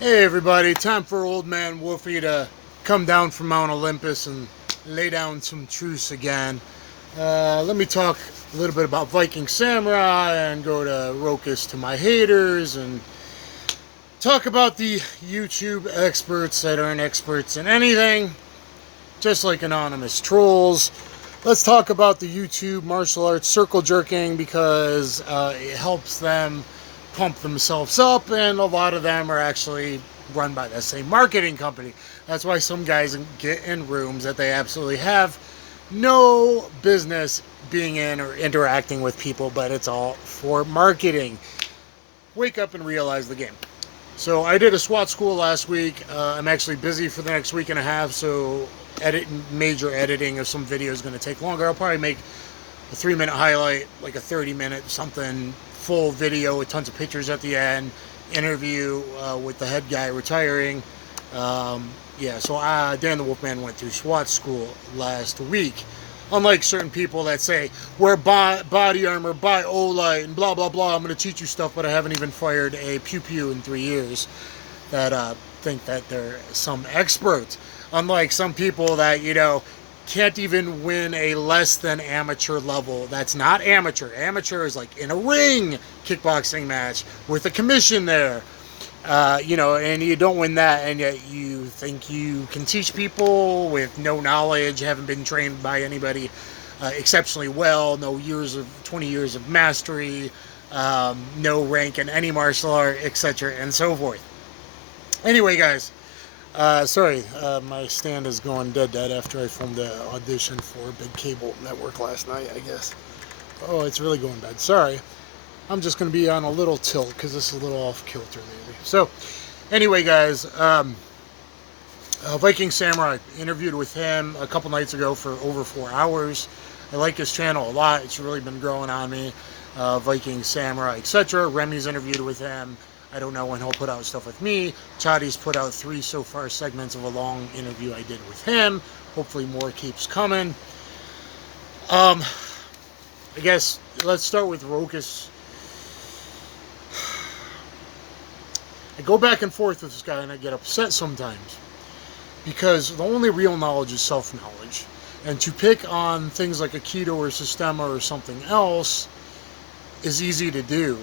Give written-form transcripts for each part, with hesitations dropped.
Hey everybody, time for old man Wolfie to come down from Mount Olympus and lay down some truce again. Let me talk a little bit about Viking Samurai and go to Rokas to my haters and talk about the YouTube experts that aren't experts in anything, just like anonymous trolls. Let's talk about the YouTube martial arts circle jerking because it helps them pump themselves up, and a lot of them are actually run by the same marketing company. That's why some guys get in rooms that they absolutely have no business being in or interacting with people, but it's all for marketing. Wake up and realize the game. So I did a SWAT school last week. I'm actually busy for the next week and a half, so major editing of some video is going to take longer. I'll probably make a 3-minute highlight, like a 30-minute something, full video with tons of pictures at the end, interview with the head guy retiring. So DanTheWolfman went through SWAT school last week. Unlike certain people that say, wear body armor, buy Olight, and blah, blah, blah, I'm going to teach you stuff, but I haven't even fired a pew-pew in 3 years, that think that they're some expert. Unlike some people that, can't even win a less than amateur level. That's not amateur. Amateur is like in a ring kickboxing match with a commission there. And you don't win that, and yet you think you can teach people with no knowledge, haven't been trained by anybody exceptionally well, 20 years of mastery, no rank in any martial art, etc., and so forth. Anyway, guys, my stand is going dead after I filmed the audition for a big cable network last night, I guess. Oh, it's really going bad. Sorry. I'm just going to be on a little tilt because this is a little off kilter maybe. So, anyway, guys, Viking Samurai, interviewed with him a couple nights ago for over 4 hours. I like his channel a lot. It's really been growing on me. Viking Samurai, etc. Remy's interviewed with him. I don't know when he'll put out stuff with me. Chadi's put out 3 so far segments of a long interview I did with him. Hopefully more keeps coming. I guess let's start with Rokas. I go back and forth with this guy and I get upset sometimes because the only real knowledge is self-knowledge. And to pick on things like Aikido or Systema or something else is easy to do.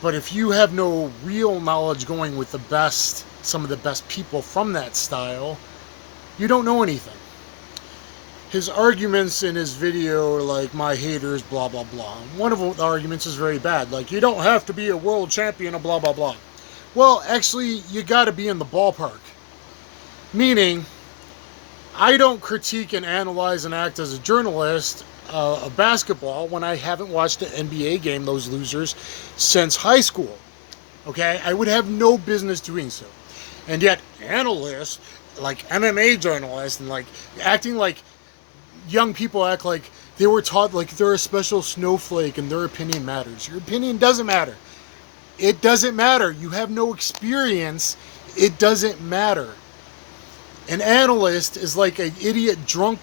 But if you have no real knowledge going with some of the best people from that style, you don't know anything. His arguments in his video are like, my haters, blah, blah, blah. One of the arguments is very bad. Like, you don't have to be a world champion of blah, blah, blah. Well, actually, you got to be in the ballpark. Meaning, I don't critique and analyze and act as a journalist of basketball when I haven't watched an NBA game, those losers, since high school. Okay? I would have no business doing so. And yet, analysts, like MMA journalists, and like acting like young people act like they were taught like they're a special snowflake and their opinion matters. Your opinion doesn't matter. It doesn't matter. You have no experience. It doesn't matter. An analyst is like an idiot drunk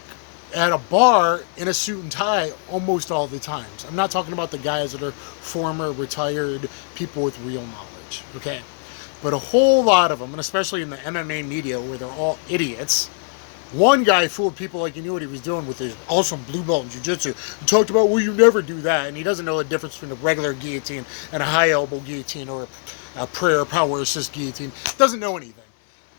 at a bar in a suit and tie almost all the times. I'm not talking about the guys that are former retired people with real knowledge, okay? But a whole lot of them, and especially in the MMA media where they're all idiots. One guy fooled people like he knew what he was doing with his awesome blue belt in jiu-jitsu. He talked about, well, you never do that, and he doesn't know the difference between a regular guillotine and a high elbow guillotine or a prayer power assist guillotine. Doesn't know anything.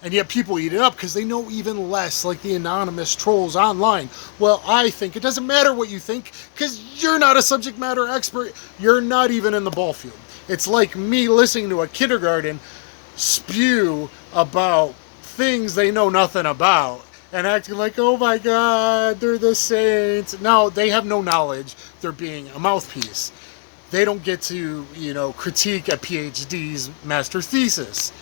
And yet people eat it up because they know even less, like the anonymous trolls online. Well, I think it doesn't matter what you think because you're not a subject matter expert. You're not even in the ball field. It's like me listening to a kindergarten spew about things they know nothing about and acting like, oh my God, they're the saints. No, they have no knowledge. They're being a mouthpiece. They don't get to, critique a PhD's master thesis.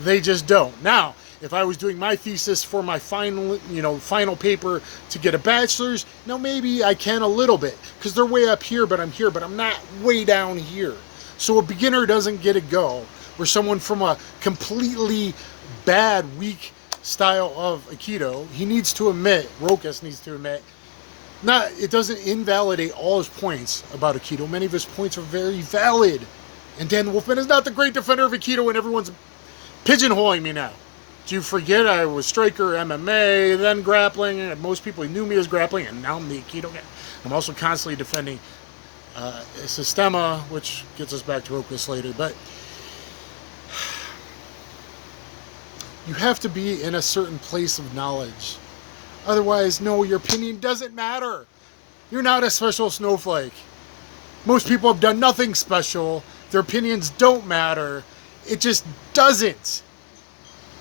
They just don't. Now, if I was doing my thesis for my final paper to get a bachelor's, now maybe I can a little bit because they're way up here, but I'm here, but I'm not way down here. So a beginner doesn't get a go, or someone from a completely bad, weak style of Aikido, Rokas needs to admit, it doesn't invalidate all his points about Aikido. Many of his points are very valid. And DanTheWolfman is not the great defender of Aikido, and everyone's pigeonholing me now. Do you forget I was striker, MMA, then grappling, and most people knew me as grappling, and now I'm the Aikido guy. I'm also constantly defending Systema, which gets us back to Rokas later, but you have to be in a certain place of knowledge. Otherwise, no, your opinion doesn't matter. You're not a special snowflake. Most people have done nothing special. Their opinions don't matter. It just doesn't.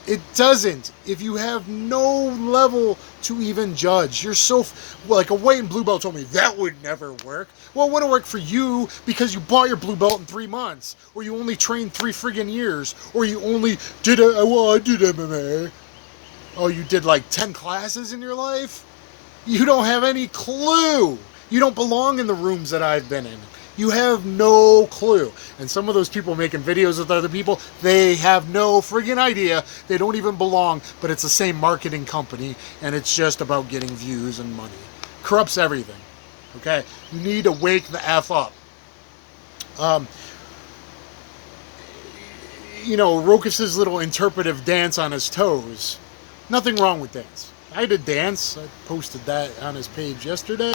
It doesn't. If you have no level to even judge, you're so, like a white and blue belt told me, that would never work. Well, it wouldn't work for you because you bought your blue belt in 3 months, or you only trained 3 friggin' years, or you only did I did MMA. Oh, you did like 10 classes in your life? You don't have any clue. You don't belong in the rooms that I've been in. You have no clue. And some of those people making videos with other people, they have no friggin' idea. They don't even belong, but it's the same marketing company, and it's just about getting views and money. Corrupts everything. Okay? You need to wake the F up. You know, Rokas' little interpretive dance on his toes. Nothing wrong with dance. I did dance. I posted that on his page yesterday.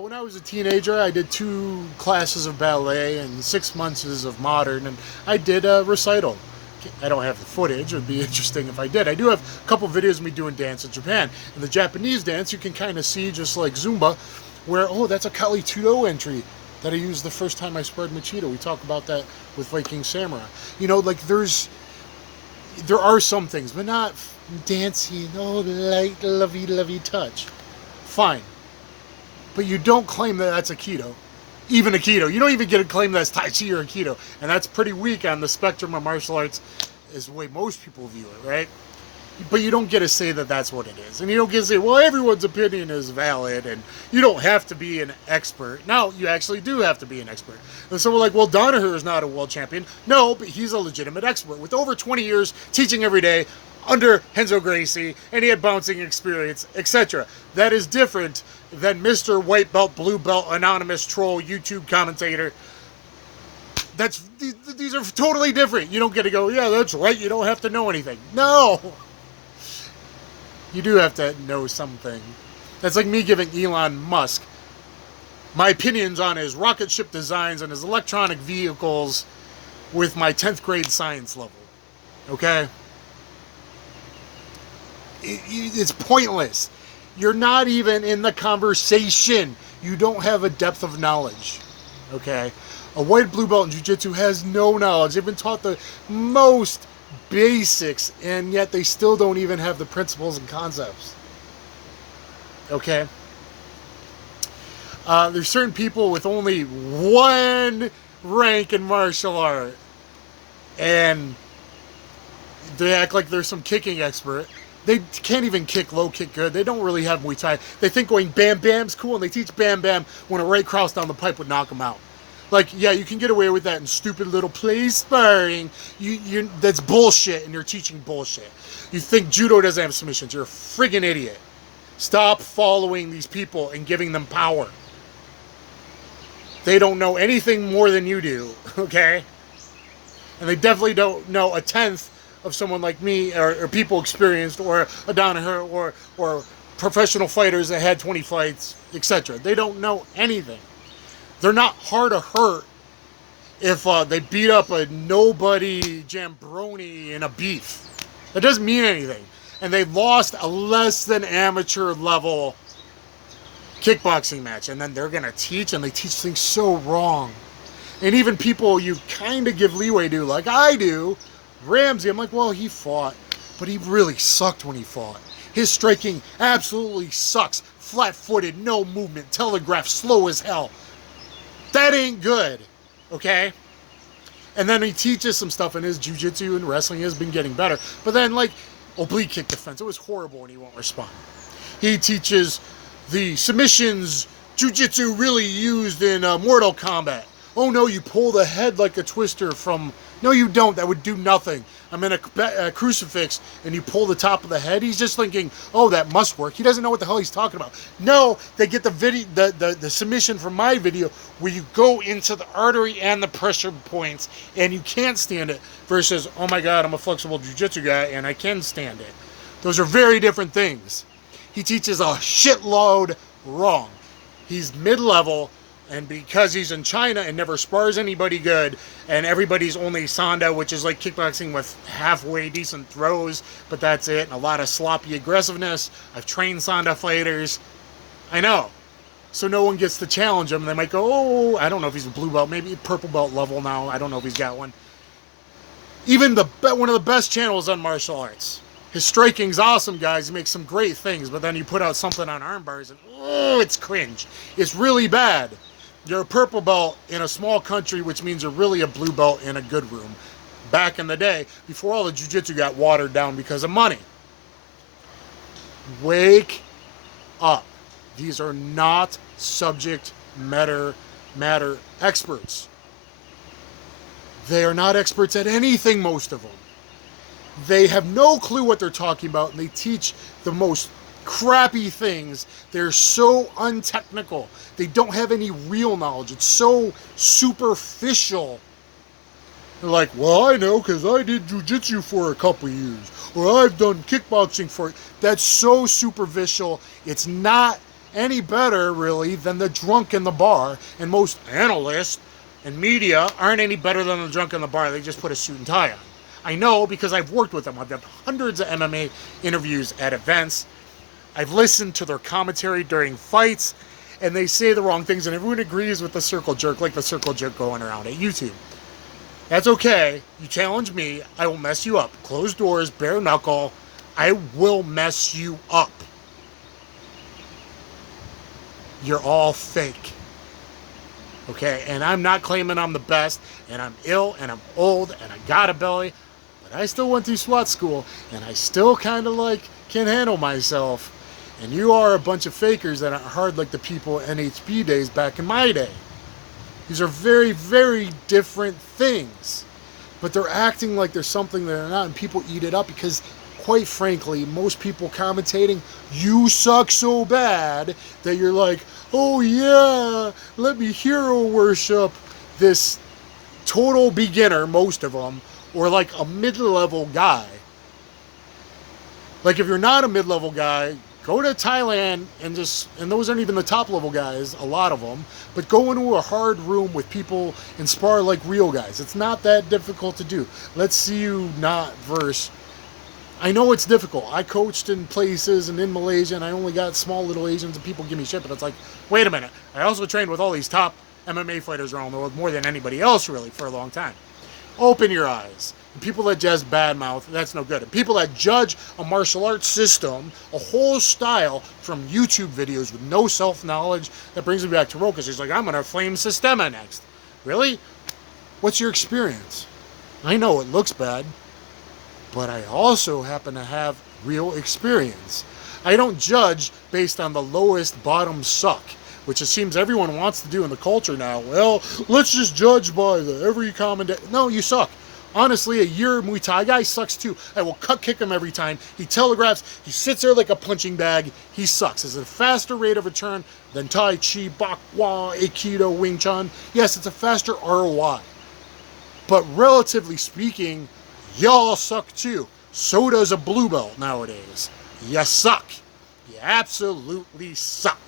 When I was a teenager, I did 2 classes of ballet and 6 months of modern, and I did a recital. I don't have the footage. It would be interesting if I did. I do have a couple videos of me doing dance in Japan. And the Japanese dance, you can kind of see just like Zumba, where, oh, that's a Kali Tudo entry that I used the first time I sparred Machida. We talk about that with Viking Samurai. You know, like there are some things, but not dancing, oh, light, lovey touch. Fine. But you don't claim that that's Aikido. Even Aikido. You don't even get a claim that's Tai Chi or Aikido. And that's pretty weak on the spectrum of martial arts, is the way most people view it, right? But you don't get to say that that's what it is. And you don't get to say, well, everyone's opinion is valid, and you don't have to be an expert. No, you actually do have to be an expert. And so we're like, well, Danaher is not a world champion. No, but he's a legitimate expert with over 20 years teaching every day under Renzo Gracie, and he had bouncing experience, etc. That is different than Mr. White Belt, Blue Belt, anonymous troll, YouTube commentator. These are totally different. You don't get to go, yeah, that's right, you don't have to know anything. No! You do have to know something. That's like me giving Elon Musk my opinions on his rocket ship designs and his electronic vehicles with my 10th grade science level. Okay? It's pointless. You're not even in the conversation. You don't have a depth of knowledge. Okay? A white blue belt in jiu-jitsu has no knowledge. They've been taught the most basics, and yet they still don't even have the principles and concepts. Okay? There's certain people with only 1 rank in martial art, and they act like they're some kicking expert. They can't even kick low kick good. They don't really have Muay Thai. They think going bam bam's cool, and they teach bam bam when a right cross down the pipe would knock them out. Like, yeah, you can get away with that in stupid little play sparring. That's bullshit, and you're teaching bullshit. You think judo doesn't have submissions. You're a friggin' idiot. Stop following these people and giving them power. They don't know anything more than you do, okay? And they definitely don't know a tenth of someone like me, or people experienced, or a Danaher, or professional fighters that had 20 fights, etc. They don't know anything. They're not hard to hurt if they beat up a nobody jambroni in a beef. That doesn't mean anything. And they lost a less than amateur level kickboxing match, and then they're going to teach, and they teach things so wrong. And even people you kind of give leeway to, like I do, Ramsey, I'm like, well, he fought, but he really sucked when he fought. His striking absolutely sucks. Flat-footed, no movement, telegraph, slow as hell. That ain't good, okay? And then he teaches some stuff in his jiu-jitsu and wrestling has been getting better. But then, like, oblique kick defense, it was horrible and he won't respond. He teaches the submissions jiu-jitsu really used in Mortal Kombat. oh no, you pull the head like a twister from, no you don't, that would do nothing. I'm in a crucifix and you pull the top of the head. He's just thinking, oh, that must work. He doesn't know what the hell he's talking about. No, they get the video, the submission from my video where you go into the artery and the pressure points and you can't stand it, versus, oh my God, I'm a flexible jiu-jitsu guy and I can stand it. Those are very different things. He teaches a shitload wrong. He's mid-level, and because he's in China and never spars anybody good, and everybody's only Sanda, which is like kickboxing with halfway decent throws, but that's it, and a lot of sloppy aggressiveness. I've trained Sanda fighters. I know. So no one gets to challenge him. They might go, oh, I don't know if he's a blue belt, maybe purple belt level now. I don't know if he's got one. Even one of the best channels on martial arts. His striking's awesome, guys. He makes some great things, but then you put out something on arm bars and, oh, it's cringe. It's really bad. You're a purple belt in a small country, which means you're really a blue belt in a good room. Back in the day, before all the jiu-jitsu got watered down because of money. Wake up. These are not subject matter experts. They are not experts at anything, most of them. They have no clue what they're talking about, and they teach the most crappy things. They're so untechnical. They don't have any real knowledge. It's so superficial. They're like, well, I know because I did jiu-jitsu for a couple years, or I've done kickboxing for... That's so superficial. It's not any better, really, than the drunk in the bar, and most analysts and media aren't any better than the drunk in the bar. They just put a suit and tie on. I know because I've worked with them. I've done hundreds of MMA interviews at events. I've listened to their commentary during fights, and they say the wrong things, and everyone agrees with the circle jerk, like the circle jerk going around at YouTube. That's okay. You challenge me, I will mess you up. Closed doors, bare knuckle, I will mess you up. You're all fake. Okay, and I'm not claiming I'm the best, and I'm ill, and I'm old, and I got a belly, but I still went through SWAT school, and I still kind of like can handle myself. And you are a bunch of fakers that aren't hard like the people NHB days back in my day. These are very, very different things. But they're acting like there's something they're not, and people eat it up because, quite frankly, most people commentating, you suck so bad that you're like, oh yeah, let me hero worship this total beginner, most of them, or like a mid-level guy. Like if you're not a mid-level guy, go to Thailand and those aren't even the top level guys, a lot of them, but go into a hard room with people and spar like real guys. It's not that difficult to do. Let's see you not verse. I know it's difficult. I coached in places and in Malaysia, and I only got small little Asians, and people give me shit, but it's like, wait a minute. I also trained with all these top MMA fighters around the world, more than anybody else really, for a long time. Open your eyes. And people that just badmouth, that's no good. And people that judge a martial arts system, a whole style, from YouTube videos with no self-knowledge, that brings me back to Rokas. He's like, I'm going to flame Systema next. Really? What's your experience? I know it looks bad, but I also happen to have real experience. I don't judge based on the lowest bottom suck, which it seems everyone wants to do in the culture now. Well, let's just judge by every comment. No, you suck. Honestly, a year Muay Thai guy sucks too. I will cut kick him every time. He telegraphs. He sits there like a punching bag. He sucks. Is it a faster rate of return than Tai Chi, Bak Hwa, Aikido, Wing Chun? Yes, it's a faster ROI. But relatively speaking, y'all suck too. So does a blue belt nowadays. You suck. You absolutely suck.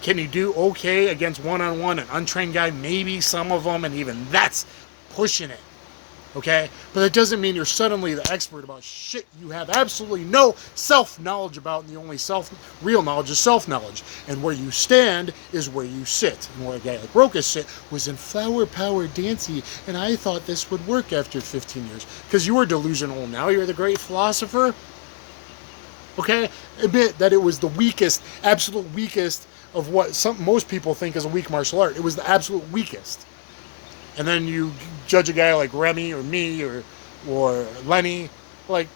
Can you do okay against one-on-one, an untrained guy? Maybe some of them, and even that's pushing it. Okay? But that doesn't mean you're suddenly the expert about shit you have absolutely no self-knowledge about, and the only real knowledge is self-knowledge. And where you stand is where you sit. And where a guy like Rokas sit was in flower power dancing, and I thought this would work after 15 years. Because you were delusional. Now you're the great philosopher. Okay? Admit that it was the weakest, absolute weakest of what most people think is a weak martial art. It was the absolute weakest. And then you judge a guy like Remy or me or Lenny. Like,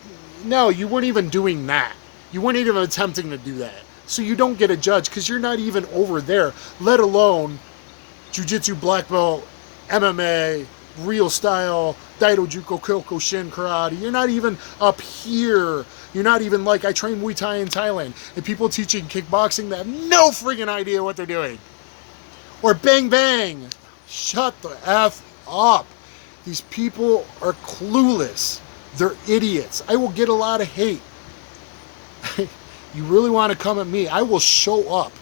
no, you weren't even doing that. You weren't even attempting to do that. So you don't get a judge because you're not even over there, let alone Jiu-jitsu black belt, MMA, real style, Daido Juko Kyoko Shin karate. You're not even up here. You're not even like, I train Muay Thai in Thailand. And people teaching kickboxing that have no friggin' idea what they're doing. Or bang bang. Shut the F up. These people are clueless. They're idiots. I will get a lot of hate. You really want to come at me, I will show up.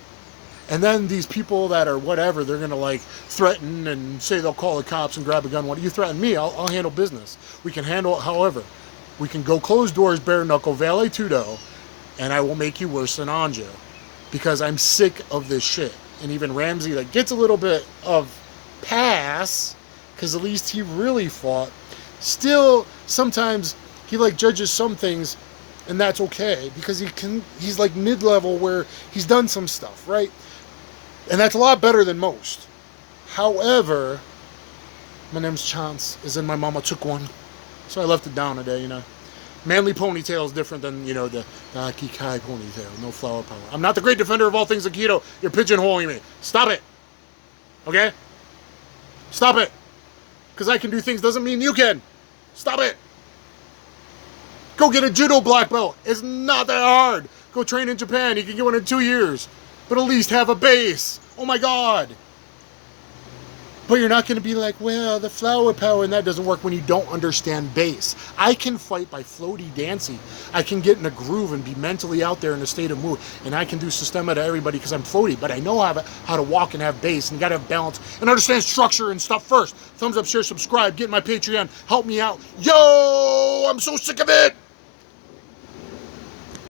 And then these people that are whatever, they're going to like threaten and say they'll call the cops and grab a gun. What do you threaten me? I'll handle business. We can handle it however. We can go close doors, bare knuckle, valet tudo, and I will make you worse than Anjo. Because I'm sick of this shit. And even Ramsey that gets a little bit of pass, because at least he really fought, still sometimes he like judges some things, and that's okay because he's like mid-level where he's done some stuff, right? And that's a lot better than most. However, my name's Chance, as in my mama took one, so I left it down today, you know. Manly ponytail is different than, you know, the Akikai ponytail, no flower power. I'm not the great defender of all things Aikido. You're pigeonholing me. Stop it. Okay? Stop it. Because I can do things doesn't mean you can. Stop it. Go get a judo black belt. It's not that hard. Go train in Japan. You can get one in 2 years. But at least have a base. Oh my God. But you're not going to be like, well, the flower power, and that doesn't work when you don't understand base. I can fight by floaty dancing. I can get in a groove and be mentally out there in a state of mood. And I can do Systema to everybody because I'm floaty. But I know how to walk and have base, and you got to have balance and understand structure and stuff first. Thumbs up, share, subscribe, get my Patreon, help me out. Yo, I'm so sick of it.